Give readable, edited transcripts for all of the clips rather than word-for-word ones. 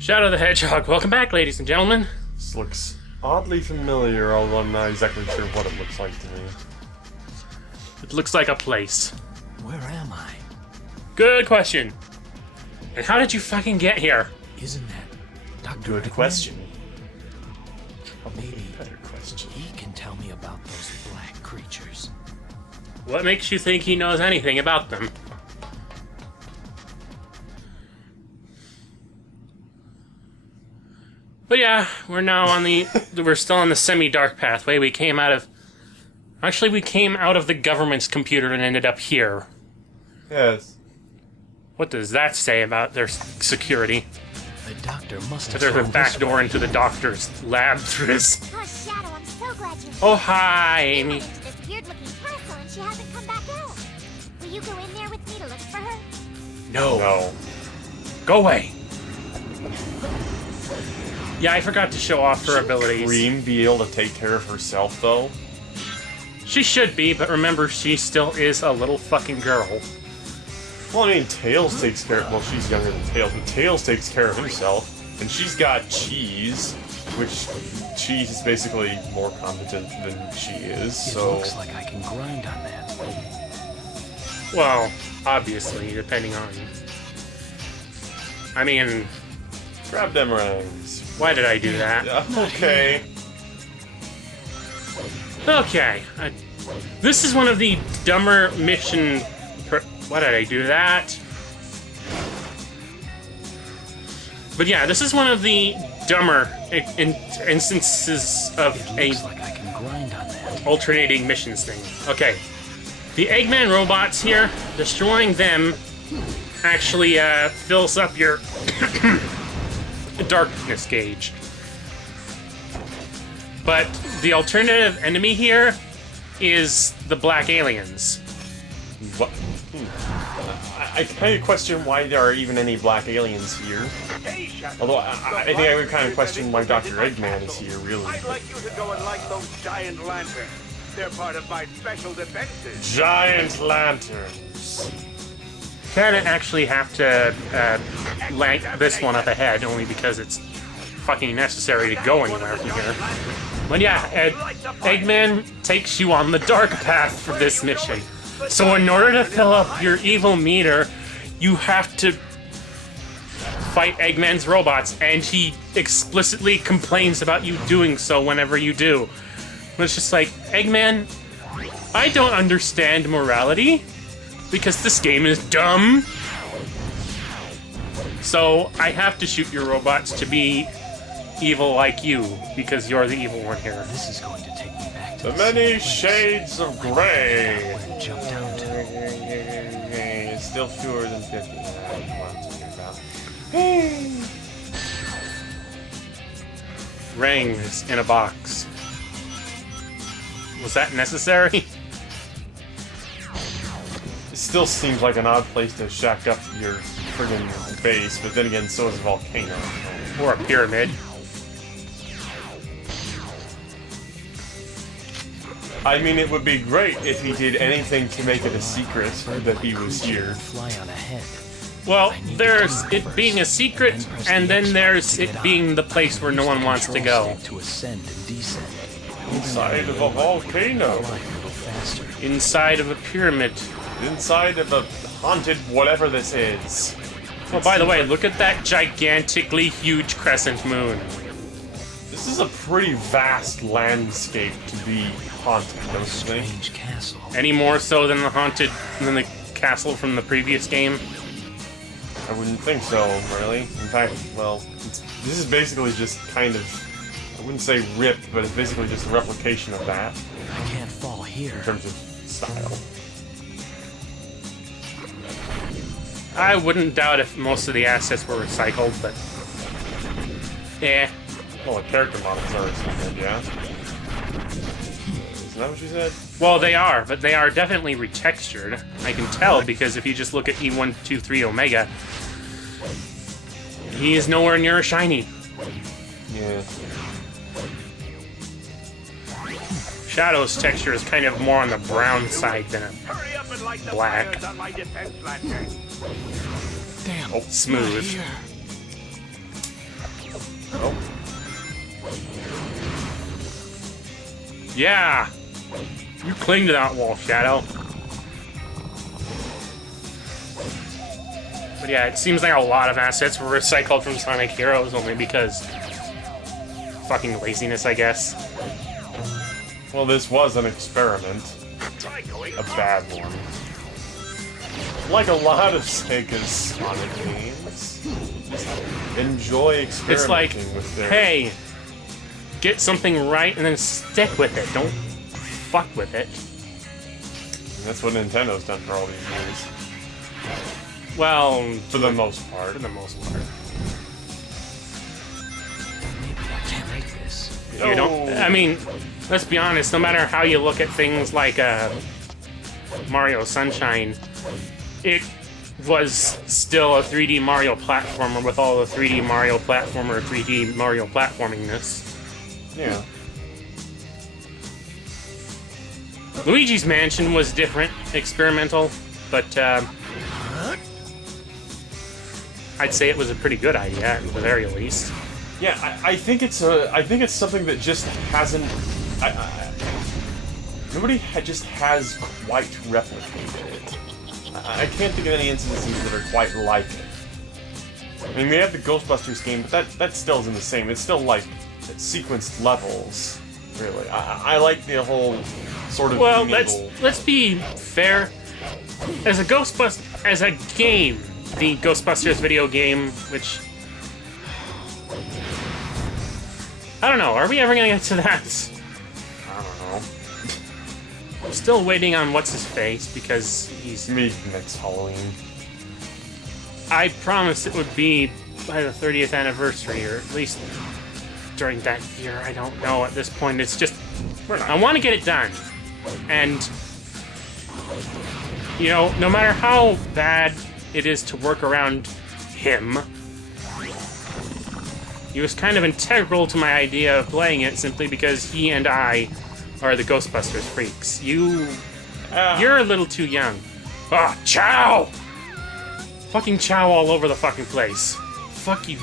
Shadow the Hedgehog. Welcome back, ladies and gentlemen. This looks oddly familiar, although I'm not exactly sure what it looks like to me. It looks like a place. Where am I? Good question. And how did you fucking get here? Isn't that Dr. Good Eggman? question. Maybe Better question. he can tell me about those black creatures. What makes you think he knows anything about them? But yeah, we're now on we're still on the semi-dark pathway. We came out of the government's computer and ended up here. Yes. What does that say about their security? The doctor must have There's a found back this door way. into the doctor's lab through this. Oh, Shadow, I'm so glad you're here. Oh, hi, Amy. This weird-looking castle, and she hasn't come back out. Will you go in there with me to look for her? No. Go away. Yeah, I forgot to show off her abilities. Cream be able to take care of herself, though? She should be, but remember, she still is a little fucking girl. Well, I mean, Tails takes care of... Well, she's younger than Tails, but Tails takes care of herself. And she's got Cheese, which Cheese is basically more competent than she is, It so... looks like I can grind on that. Well, obviously, depending on... I mean, Grab them rings. why did I do that? Yeah, okay. Okay. This is one of the dumber mission... Why did I do that? But yeah, this is one of the dumber instances of It a looks like I can grind on that. alternating missions thing. Okay. The Eggman robots here, destroying them actually fills up your darkness gauge. But the alternative enemy here is the black aliens. What? I kind of question why there are even any black aliens here. Although, I think I would kind of question why Dr. Eggman is here, really. I'd like you to go and light those giant lanterns. They're part of my special defenses. Giant lanterns. Kinda actually have to light this one up ahead, only because it's fucking necessary to go anywhere from here. But yeah, Eggman takes you on the dark path for this mission. So in order to fill up your evil meter, you have to fight Eggman's robots, and he explicitly complains about you doing so whenever you do. It's just like, Eggman, I don't understand morality, because this game is dumb. So I have to shoot your robots to be evil like you, because you're the evil one here. This is going to take me back to The many shades of gray. where to jump down to. It's still fewer than 50. What I'm talking about. Rings in a box. Was that necessary? It still seems like an odd place to shack up your friggin' base, but then again, so is a volcano. Or a pyramid? Oh, I mean, it would be great if he did anything to make it a secret that he was here. Fly on ahead. Well, there's it being a secret, and then there's it being the place where no one wants to go. To ascend and descend. Inside of a volcano. Fly a little faster. Inside of a pyramid. Inside of a haunted whatever this is. Oh, by the way, look at that gigantically huge crescent moon. This is a pretty vast landscape to be haunted, don't you think? Strange castle. Any more so than the castle from the previous game? I wouldn't think so, really. In fact, well, this is basically just kind of, I wouldn't say ripped, but it's basically just a replication of that I can't fall here. in terms of style. I wouldn't doubt if most of the assets were recycled, but... Well, the character models are extended, yeah? Isn't that what you said? Well, they are, but they are definitely retextured. I can tell because if you just look at E123 Omega, he is nowhere near a shiny. Yeah. Shadow's texture is kind of more on the brown side than a Hurry up and light the Black. fires on my defense lantern. Damn. Oh, smooth. Here. Yeah! You cling to that wall, Shadow. But yeah, it seems like a lot of assets were recycled from Sonic Heroes only because fucking laziness, I guess. Well, this was an experiment. A bad one. Like a lot of Sega's Sonic games, enjoy experimenting It's like, with their... hey, get something right and then stick with it. Don't fuck with it. And that's what Nintendo's done for all these years. Well, For the most part. for the most part. Maybe I can't make this. You don't. I mean, let's be honest. No matter how you look at things like Mario Sunshine, it was still a 3D Mario platformer with all the 3D Mario platformer, 3D Mario platformingness. Yeah. Luigi's Mansion was different, experimental, but I'd say it was a pretty good idea at the very least. Yeah, I think it's something that just hasn't... nobody just has quite replicated it. I can't think of any instances that are quite like it. I mean, we have the Ghostbusters game, but that still isn't the same. It's still like sequenced levels, really. I like the whole sort of... Well, being able... let's be fair. As a game, the Ghostbusters video game, which I don't know. Are we ever gonna get to that? I don't know. I'm still waiting on what's his face because he's. Maybe next Halloween. I promised it would be by the 30th anniversary, or at least during that year. I don't know at this point. It's just I want to get it done, and you know, no matter how bad it is to work around him, he was kind of integral to my idea of playing it simply because he and I are the Ghostbusters freaks. You're a little too young. Ah, Chow! Fucking Chow all over the fucking place. Fuck you.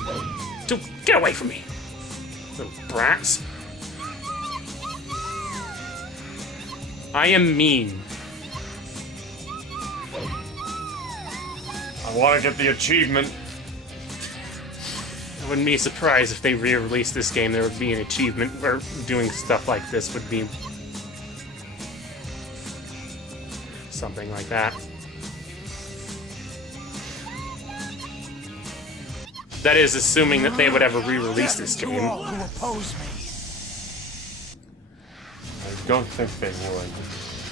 Dude, get away from me. Little brats. I am mean. I want to get the achievement. I wouldn't be surprised if they re-released this game. There would be an achievement where doing stuff like this would be something like that. That is assuming that they would ever re-release this game. Who oppose me? I don't think they would.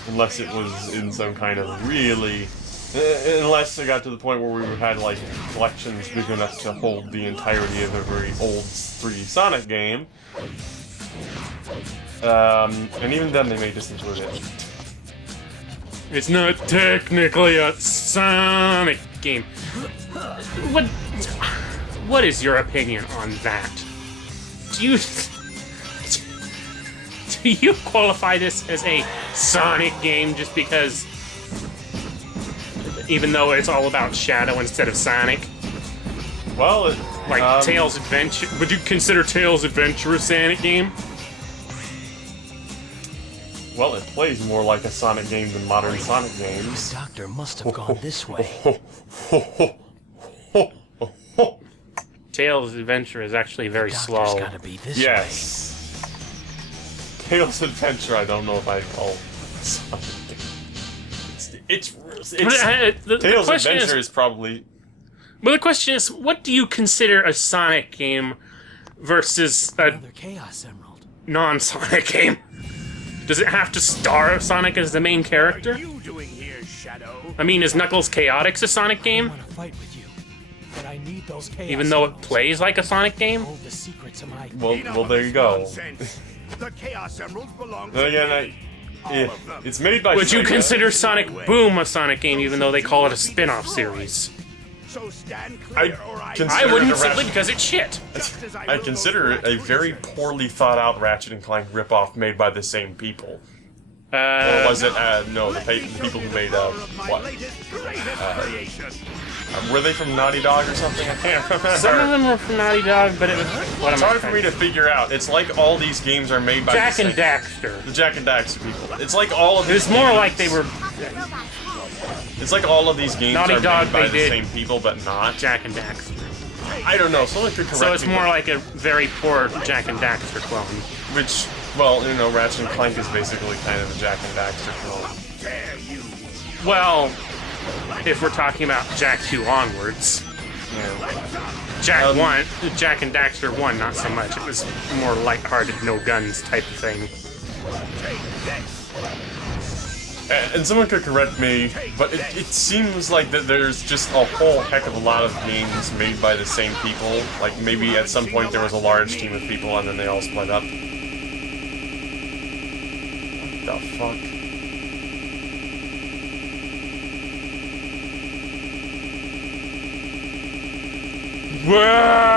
Unless it was in some kind of really... Unless it got to the point where we had, like, collections big enough to hold the entirety of a very old 3D Sonic game. And even then they may just include it. It's not technically a Sonic game. What is your opinion on that? Do you qualify this as a Sonic game just because, even though it's all about Shadow instead of Sonic? Well, Like Tails Adventure, would you consider Tails Adventure a Sonic game? well, it plays more like a Sonic game than modern Sonic games. The doctor must have gone this way. Tails Adventure is actually very Doctor's slow. gotta be this Yes. Tails Adventure, I don't know if I'd call Sonic game. It's The Tails question Adventure is probably... Well, the question is, what do you consider a Sonic game versus a Another Chaos Emerald. non-Sonic game? Does it have to star Sonic as the main character? What are you doing here, Shadow? I mean, is Knuckles Chaotix a Sonic I game? want to fight with you, but I need those Chaos Even though it Emeralds plays like a Sonic to game? hold the secret to my... Well, there you go. Nonsense. The Chaos Emeralds belong to Then again, it's made by Would you Sega. consider Sonic Boom a Sonic game even though they call it a spin-off series? So stand clear, or I consider wouldn't, it a simply Ratchet- because it's shit. I consider it a very poorly thought out Ratchet and Clank ripoff made by the same people. Or was it, no, the people who made, what? Were they from Naughty Dog or something? I can't remember. Some of them were from Naughty Dog, but it was what It's am I hard for me to figure out. It's like all these games are made by Jack the and same, Daxter. the Jack and Daxter people. It's like all of It these was more games- like they were It's like all of these games Naughty are Dog, made by they the did. same people, but not. Jack and Daxter. I don't know. Someone could correct So it's me, more but- like a very poor Jack and Daxter clone. Which, well, you know, Ratchet and Clank is basically kind of a Jack and Daxter clone. Well, if we're talking about Jack 2 onwards. Yeah. Jack and Daxter 1, not so much. It was more lighthearted, no guns type of thing. And someone could correct me, but it seems like that there's just a whole heck of a lot of games made by the same people. Like maybe at some point there was a large team of people and then they all split up. What the fuck? Whoa!